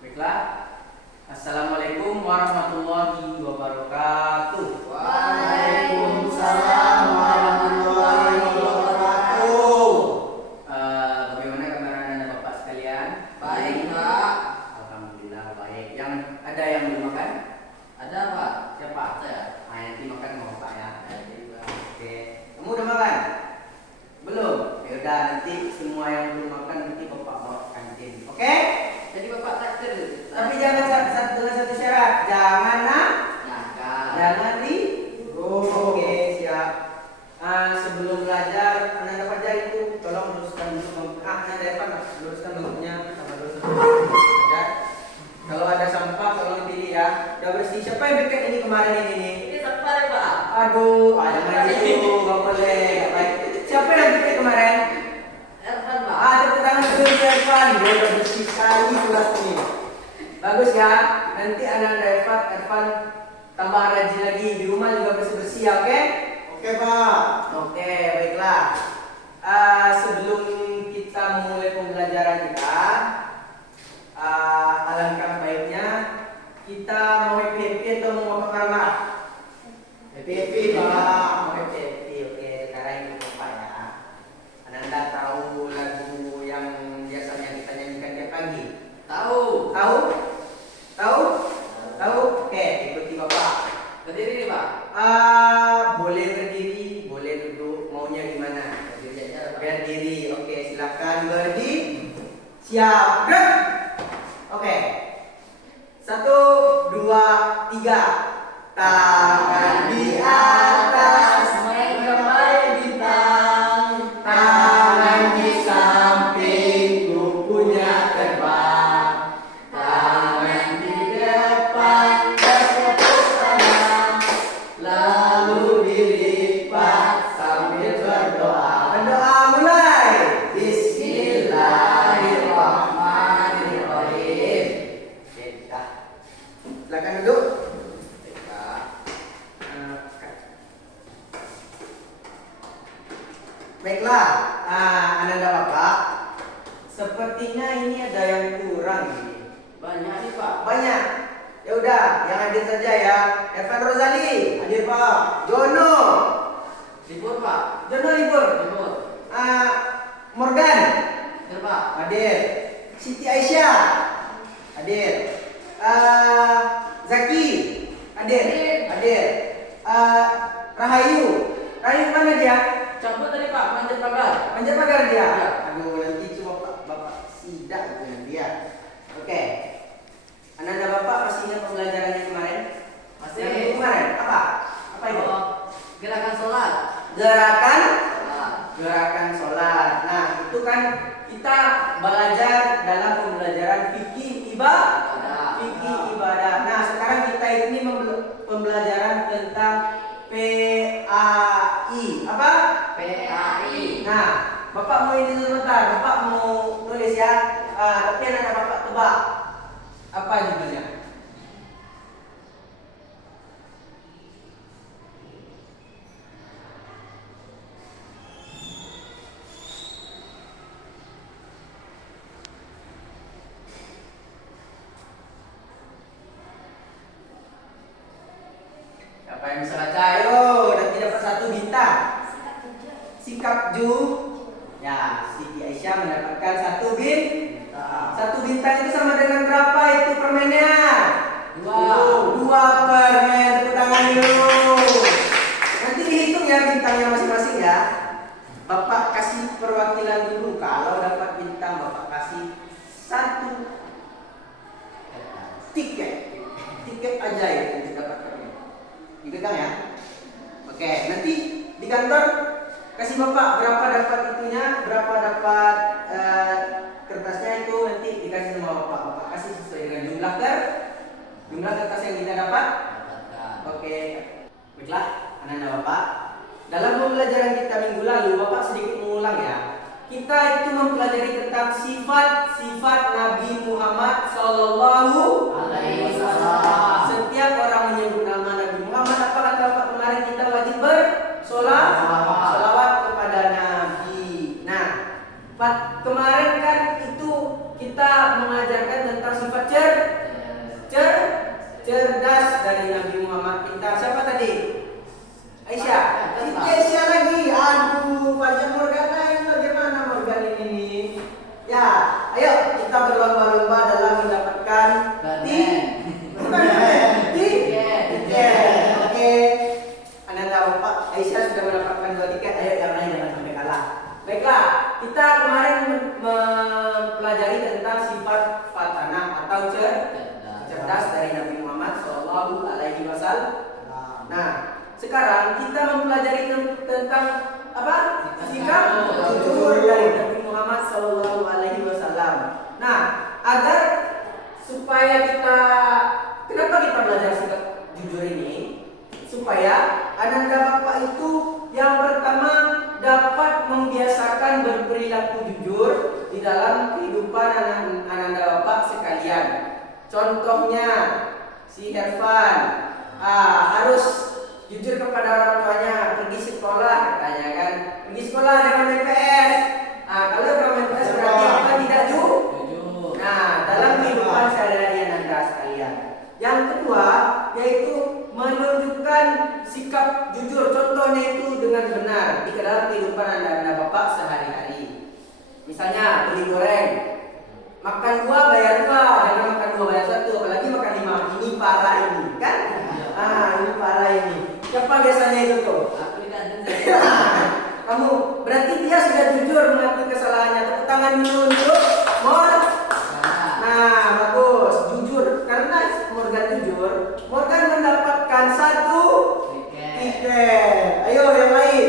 Baiklah. Assalamualaikum warahmatullahi wabarakatuh. Waalaikumsalam warahmatullahi wabarakatuh. Bagaimana kabar anda Bapak sekalian? Baik, Pak. Alhamdulillah baik. Yang ada yang belum makan? Ada, Pak. Siapa? Saya. Nanti makan sama Bapak ya. Jadi, Pak. Oke. Kamu udah makan? Belum? Ya udah, nanti semua yang belum makan nanti Bapak bawa ke kantin. Oke? Jadi Bapak takdir. Tapi jangan dengan satu syarat. Jangan Nakal. jangan Oke, siap. Sebelum belajar, Anda pelajar itu tolong luruskan dulu. Anda Evan, luruskan bentuknya sama luruskan ya. Kalau ada sampah tolong pilih ya. Udah bersih. Siapa yang bikin ini kemarin ini? Ini sampah ya, Pak. Aduh, jangan gitu, gak boleh. Gak baik. Siapa yang bikin kemarin? Ervan, Pak. Tepuk tangan dulu Evan. Dia udah bersih sekali kelas ini. Bagus ya. Nanti anak Evan tambah rajin lagi di rumah juga bersih-bersih ya, oke? Oke, Pak. Oke, baiklah. Sebelum kita memulai pembelajaran kita, alangkah baiknya kita mau happy atau mau marah-marah? Happy, Pak. Mau happy, oke. Sekarang ini Bapak ya. Anda tahu lagu yang biasanya kita nyanyikan tiap pagi? Tahu. Tahu? Tahu? Tahu? Oke, ikuti Bapak. Berdiri nih, Pak. Boleh berdiri, boleh duduk, maunya gimana? Berdiri aja, Pak. Berdiri, oke, silakan berdiri. Siap, gerak. Oke. 1, 2, 3. Tangan di atas, menggapai bintang. tangan di samping, tubuhnya terbang. Tangan di depan, bertepuk tangan. Lalu dilipat sambil berdoa. Berdoa mulai. Bismillahirrahmanirrahim. Oke, dah. Silakan duduk. Baiklah, Ananda Bapak, sepertinya ini ada yang kurang ini. Banyak nih, Pak. Banyak. Ya udah, yang hadir saja ya. Evan Rosali, Hadir, Pak. Jono, Libur, Pak. Jono libur. Libur. Morgan, Hadir, Pak. hadir. Siti Aisyah, hadir. Zaki, hadir. Hadir. Rahayu, Rahayu mana dia? Cabut tadi, Pak. Manjat pagar. Manjat pagar dia. Ya. Aduh, nanti cuma bapak sidak dengan dia. Oke. Ananda Bapak masih ingat pembelajarannya kemarin? Masih. Yang minggu kemarin apa? Apa itu? Oh, gerakan sholat. Gerakan Sholat. gerakan sholat. Nah, itu kan kita belajar dalam pembelajaran fikih ibadah. Fikih ibadah. Nah, sekarang kita ini pembelajaran tentang PAI. Apa? PAI. Nah, Bapak mau ini sebentar. Bapak mau nulis ya. Tapi anak Bapak tebak. Apa judulnya? Siapa yang bisa baca? Ayo, nanti dapat 1 bintang. Sikap Ju. Ya, Siti Aisyah mendapatkan 1 bintang. 1 bintang itu sama dengan berapa itu permennya? 2. 2 permen. Tepuk tangan dulu. Nanti dihitung ya bintangnya masing-masing ya. Bapak kasih perwakilan dulu. Kalau dapat bintang, Bapak kasih 1 tiket. Tiket aja ya untuk dapat permen. Dipegang ya. Oke, nanti di kantor kasih Bapak berapa dapat itunya, berapa dapat kertasnya itu nanti dikasih sama Bapak. Bapak kasih sesuai dengan jumlah kertas yang kita dapat. Oke, baiklah, anak-anak Bapak. Dalam pembelajaran kita minggu lalu, Bapak sedikit mengulang ya. Kita itu mempelajari tentang sifat-sifat Nabi Muhammad Sallallahu Alaihi Wasallam. Setiap orang menyebut nama Nabi Muhammad, apa kata Bapak kemarin, kita wajib bersolawat kepada Nabi. Nah, kemarin kan itu kita mengajarkan tentang sifat sekarang kita mempelajari tentang apa? Sikap jujur dari Nabi Muhammad SAW. Nah, agar supaya kenapa kita belajar sikap jujur ini? Supaya ananda bapak itu yang pertama dapat membiasakan berperilaku jujur di dalam kehidupan ananda bapak sekalian. Contohnya si Hervan harus jujur kepada orang tuanya, pergi sekolah katanya kan, pergi sekolah jangan main PS. Kalau jangan main PS berarti apa? Tidak jujur. Nah, dalam kehidupan sehari-hari ananda sekalian. Yang kedua yaitu menunjukkan sikap jujur, contohnya itu dengan benar di dalam kehidupan anda bapak sehari-hari. Misalnya beli goreng, makan 2 bayar 2, jangan makan 2 bayar 1, apalagi makan 5. Ini parah ini kan? Ini parah ini. Siapa biasanya itu tuh? Kamu berarti dia sudah jujur mengakui kesalahannya. Tepuk tangan dulu untuk Nah, bagus, jujur. Karena Morgan jujur, Morgan mendapatkan 1 tiket. Ayo yang lain.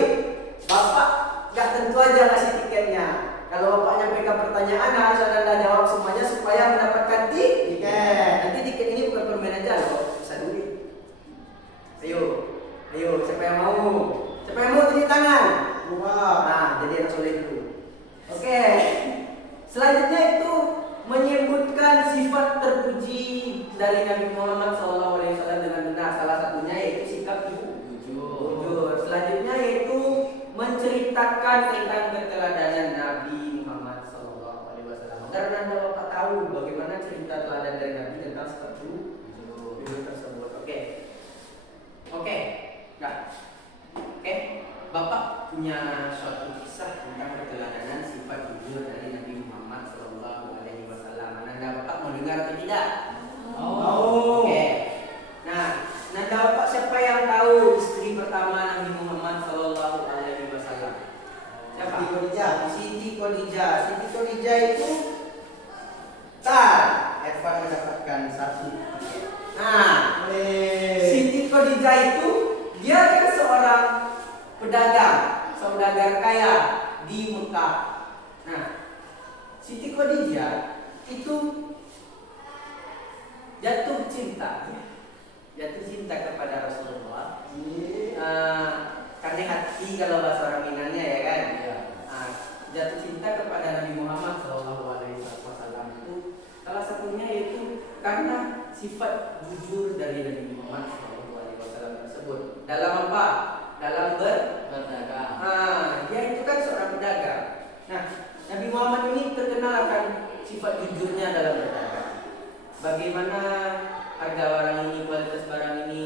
Bapak gak tentu aja ngasih tiketnya. Kalau bapak nyampaikan pertanyaan harus anda jawab semuanya supaya mendapatkan tiket. Nanti tiket ini bukan permainan aja loh, bisa duit. Ayo, siapa yang mau? Siapa yang mau tunjuk tangan? Nah, jadi harus soleh dulu. Oke. Selanjutnya itu menyebutkan sifat terpuji dari Nabi Muhammad SAW dengan benar. Salah satunya yaitu sikap jujur. Selanjutnya yaitu menceritakan tentang keteladanan Nabi Muhammad SAW. Agar anda bapak tahu bagaimana cerita teladan dari Nabi tentang sikap jujur tersebut. Oke. Nah, bapak punya suatu kisah tentang keteladanan sifat jujur dari Nabi Muhammad SAW. Anda bapak mau dengar atau tidak? Oke. Nah, Nanda bapak siapa yang tahu istri pertama Nabi Muhammad SAW? Siapa? Siti Khadijah. Siti Khadijah itu Evan mendapatkan 1. Nah, Siti Khadijah itu dia kan seorang pedagang, saudagar kaya di Mekah. Nah, Siti Khadijah itu jatuh cinta kepada Rasulullah. Karena hati kalau bahasa orang Minangnya ya kan. Jatuh cinta kepada Nabi Muhammad SAW itu salah satunya yaitu karena sifat jujur dari Nabi Muhammad SAW tersebut. Dalam apa? Dalam berdagang. Dia itu kan seorang pedagang. Nah, Nabi Muhammad ini terkenal akan sifat jujurnya dalam berdagang. Bagaimana harga barang ini, kualitas barang ini,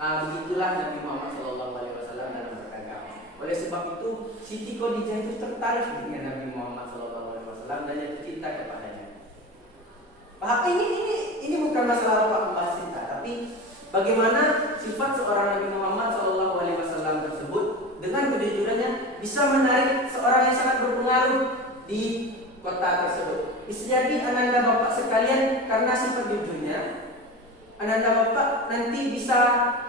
begitulah Nabi Muhammad SAW dalam berdagang. Oleh sebab itu, Siti Khadijah itu tertarik dengan Nabi Muhammad SAW dan jatuh cinta kepadanya. Ini bukan masalah membahas cinta, tapi bagaimana sifat seorang Nabi Muhammad SAW tersebut dengan kejujurannya bisa menarik seorang yang sangat berpengaruh di kota tersebut. Bisa jadi ananda bapak sekalian karena sifat jujurnya, ananda bapak nanti bisa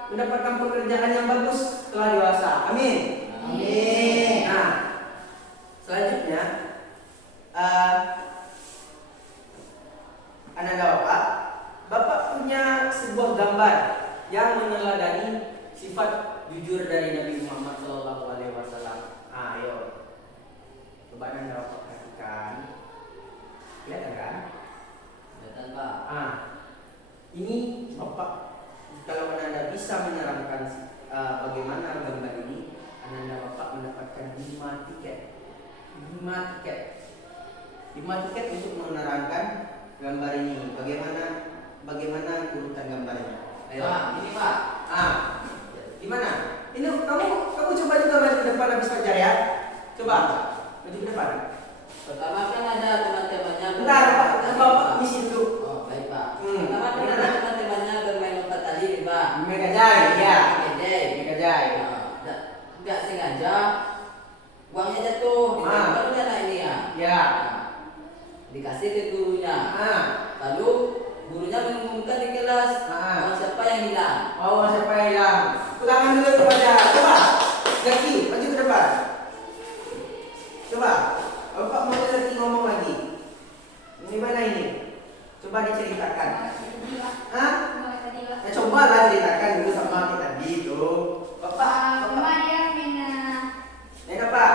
mendapatkan pekerjaan yang bagus setelah dewasa. Amin. Nah, selanjutnya ananda bapak punya sebuah gambar yang meneladani sifat jujur dari Nabi Muhammad SAW. Ayo, coba anda bapak perhatikan. Kelihatan kan? Kelihatan Pak. Ini bapak kalau anda bisa menerangkan bagaimana gambar ini, anda bapak mendapatkan 5 tiket. 5 tiket untuk menerangkan gambar ini. Bagaimana urutan gambarnya? Ayo. Ini Pak. Gimana? Ini kamu coba juga maju ke depan habis belajar ya. Coba maju ke depan. Pertama kan ada teman-temannya. Bentar, bapak misi dulu. Oh, baik Pak. Pertama kan ada teman-temannya bermain lompat tadi nih Pak. Mega Jai, ya. Mega Jai. Tidak sengaja uangnya jatuh. Baru anak ini ya. Ya. Dikasih ke gurunya. Ah. Lalu ceritakan? Tadi lah. Hah? Tadi lah. Ya coba lah ceritakan dulu sama kita tadi itu. Bapak, Mama dia main main apa?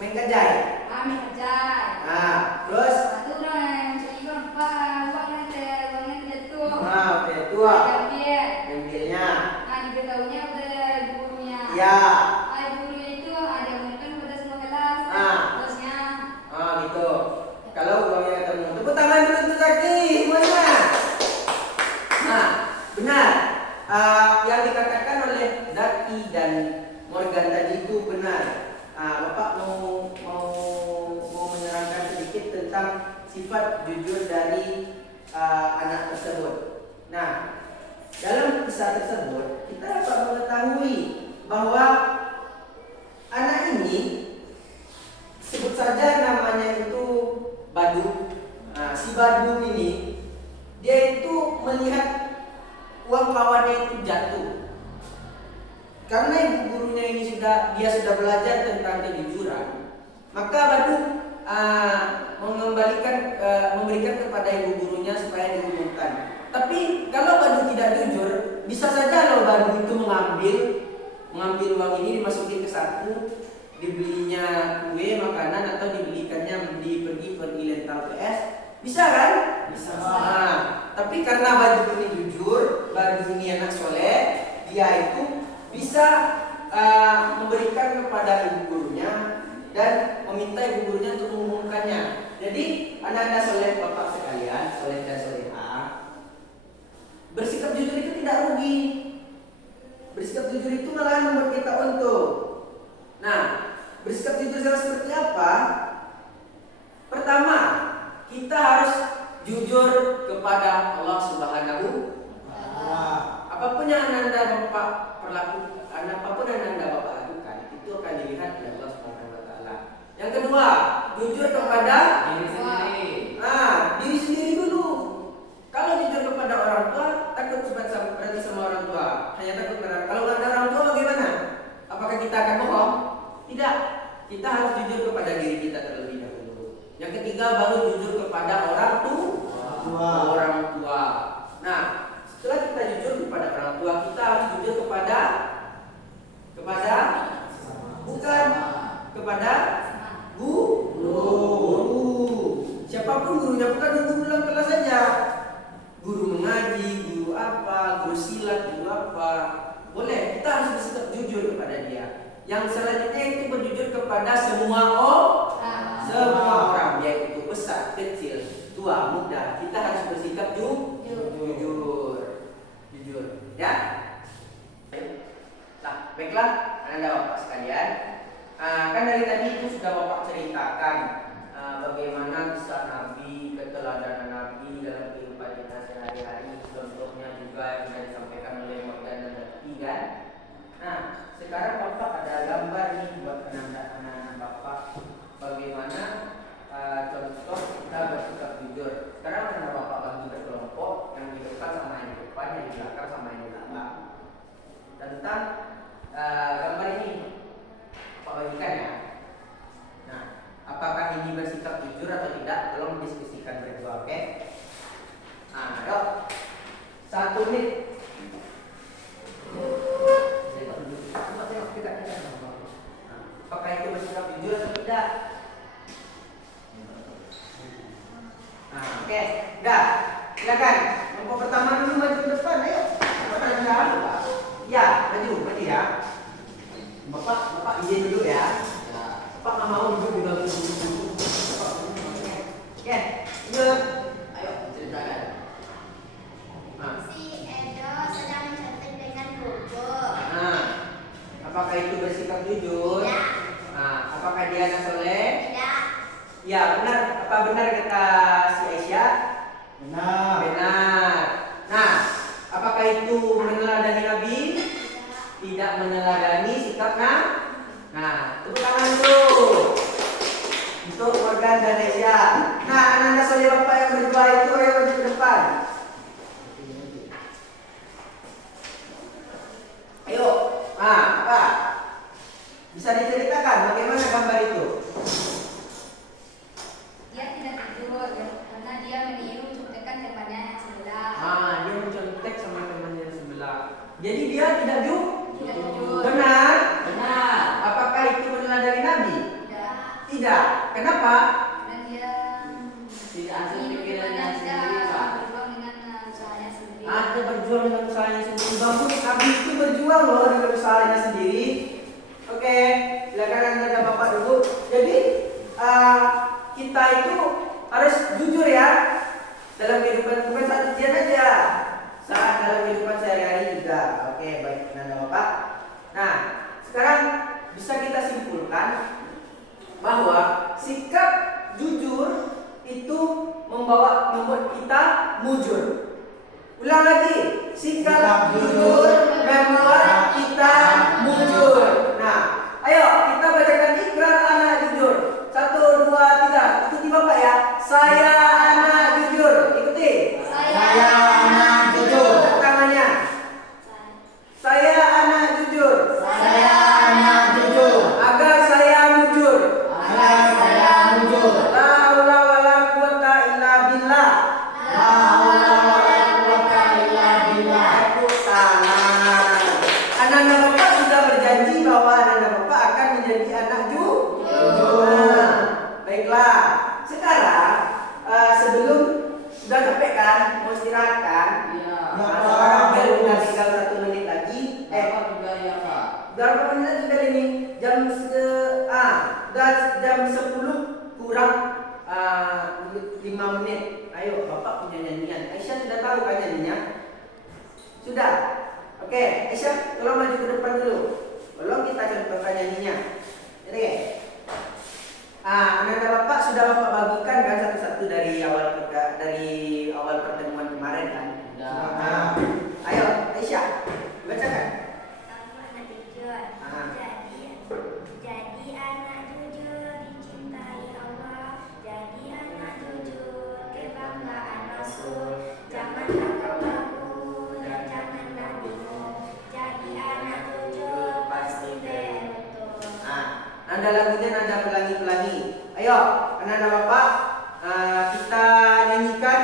Main kajai. main kerja. Nah, terus? Satu orang yang cari uangnya jatuh. Nah, oke, tua. Dia. Gambilnya. Nah, diberitahunya pada gurunya. Ya. Gurunya itu ada mungkin pada semua kelas. Ah. Kelasnya. Ah, gitu. Kalau uangnya ketemu, tepuk tangan dulu untuk Zaki semuanya. Nah, benar. Yang dikatakan oleh Zaki dan Morgan tadi itu benar. Bapak mau menerangkan sedikit tentang sifat jujur dari anak tersebut. Nah, dalam kisah tersebut kita dapat mengetahui bahwa anak ini sebut saja namanya itu Badu. Nah, si Badu ini dia itu melihat uang kawannya itu jatuh. Karena ibu gurunya ini dia sudah belajar tentang kejujuran, maka Badu memberikan kepada ibu gurunya supaya diumumkan. Tapi kalau Badu tidak jujur, bisa saja loh Badu itu mengambil uang ini dimasukin ke saku, dibelinya kue, makanan, atau dibelikannya pergi lentang PS. Bisa kan? Bisa. Nah, tapi karena Badu ini jujur, Badu ini anak soleh, dia itu bisa memberikan kepada ibu gurunya dan meminta ibu gurunya untuk mengumumkannya. Jadi anak-anak soleh bapak sekalian, soleh dan solehah, bersikap jujur itu tidak rugi. Bersikap jujur itu malah membuat kita untung. Nah, bersikap jujur seperti apa? Pertama, kita harus jujur kepada Allah Subhanahu wa Ta'ala. Apapun yang Anda Bapak apapun yang Anda Bapak lakukan, itu akan dilihat oleh Allah Subhanahu wa Ta'ala. Yang kedua, jujur kepada Diri sendiri. Diri sendiri dulu. Kalau jujur kepada orang tua, takut berarti sama orang tua. Hanya takut kepada. Kalau ada orang tua bagaimana? Apakah kita akan bohong? Tidak. Kita harus jujur kepada diri kita terlebih dahulu. Yang ketiga, baru jujur kepada orang tua. Orang tua. Nah, setelah kita jujur kepada orang tua, kita harus jujur kepada guru. Siapapun gurunya, bukan guru dalam kelas saja. Guru mengaji, guru apa, guru silat, guru apa. Boleh, kita harus bersikap jujur kepada dia. Yang selanjutnya itu berjujur kepada semua orang, yaitu besar, kecil, tua, muda. Kita harus bersikap jujur, ya. Nah, baiklah, Anda Bapak sekalian. Kan dari tadi itu sudah Bapak ceritakan bagaimana kisah Nabi, keteladanan Nabi dalam kehidupan kita sehari-hari. Contohnya juga yang sudah disampaikan oleh Morgan dan Zaki kan. Nah, sekarang Bapak ada gambar nih buat anak-anak Bapak bagaimana contoh kita bersikap jujur. Sekarang anak Bapak bagi berkelompok, yang di depan sama yang di depan, yang di belakang sama yang di belakang. Tentang gambar ini Pak bagikan ya. Nah, apakah ini bersikap jujur atau tidak? Tolong diskusikan berdua, oke? Nah, yuk. 1 menit. Apakah itu bersikap jujur atau tidak? Nah, oke. Udah. Silakan. Kelompok pertama dulu maju ke depan, ayo. Ya, maju ya. Bapak izin dulu ya. Bapak nggak mau duduk di dalam dulu. Oke, yuk. Ayo ceritakan. Si Edo sedang mencantik dengan bubur. Nah, apakah itu bersikap jujur? Tidak. Nah, apakah dia anak soleh? Tidak. Ya, benar. Apa benar kata si Aisyah? Benar. Nah, apakah itu meneladani Nabi? Tidak meneladani sikap Nah, tepuk tangan dulu untuk Morgan dan Aisyah. Nah, anak-anak soleh Bapak yang berdua itu ayo maju ke depan. Ayo. Apa? Bisa diceritakan bagaimana gambar itu? Dia tidak jujur ya, karena dia menipu apa? Dan dia Tidak ada hidup pikirannya dan sendiri, Pak. berjuang dengan usahanya sendiri. Ada berjuang dengan usahanya sendiri. Bagus, Abi itu berjuang loh dengan usahanya sendiri. Oke, silakan anda bapak dulu. Jadi kita itu harus jujur ya dalam kehidupan, bukan saat ujian aja, saat dalam kehidupan sehari-hari juga. Oke, baik anda bapak. Nah, sekarang bisa kita simpulkan bahwa sikap jujur itu membuat kita mujur. Ulang lagi, sikap jujur membuat kita mujur. Nah, ayo kita bacakan ikrar anak jujur. 1, 2, 3. Ikuti bapak ya. Saya anak jujur. Ikuti. Saya anak jujur. Tangannya. Saya anak jujur. Saya anak jujur. Agar saya mujur. Agar saya mujur. La haula wala quwata illa billah. La haula wala quwata illa billah. Tepuk tangan. Anak-anak bapak sudah berjanji bahwa anak-anak bapak akan menjadi anak jujur. Nah, baiklah. Sekarang sebelum sudah capek kan, mau istirahat kan? Iya. Nah, sekarang tinggal 1 menit lagi. Bapak juga ya, Pak. Berapa menit lagi sudah ini? Udah jam 10 kurang 5 menit. Ayo, bapak punya nyanyian. Aisyah sudah tahu kan nyanyinya? Sudah. Oke, Aisyah, tolong maju ke depan dulu. Tolong kita contohkan nyanyinya. Jadi, anak-anak bapak sudah bapak bagikan kan satu-satu dari awal pertemuan kemarin kan? Sudah. Nah, ayo, Aisyah, bacakan. Aku anak jujur. Ah. Jadi anak jujur dicintai Allah. Jadi anak jujur kebanggaan Rasul. Janganlah kau ragu dan janganlah bingung. Jadi anak jujur pasti beruntung. Nada lagunya nada pelangi-pelangi. Ayo, anak-anak bapak, kita nyanyikan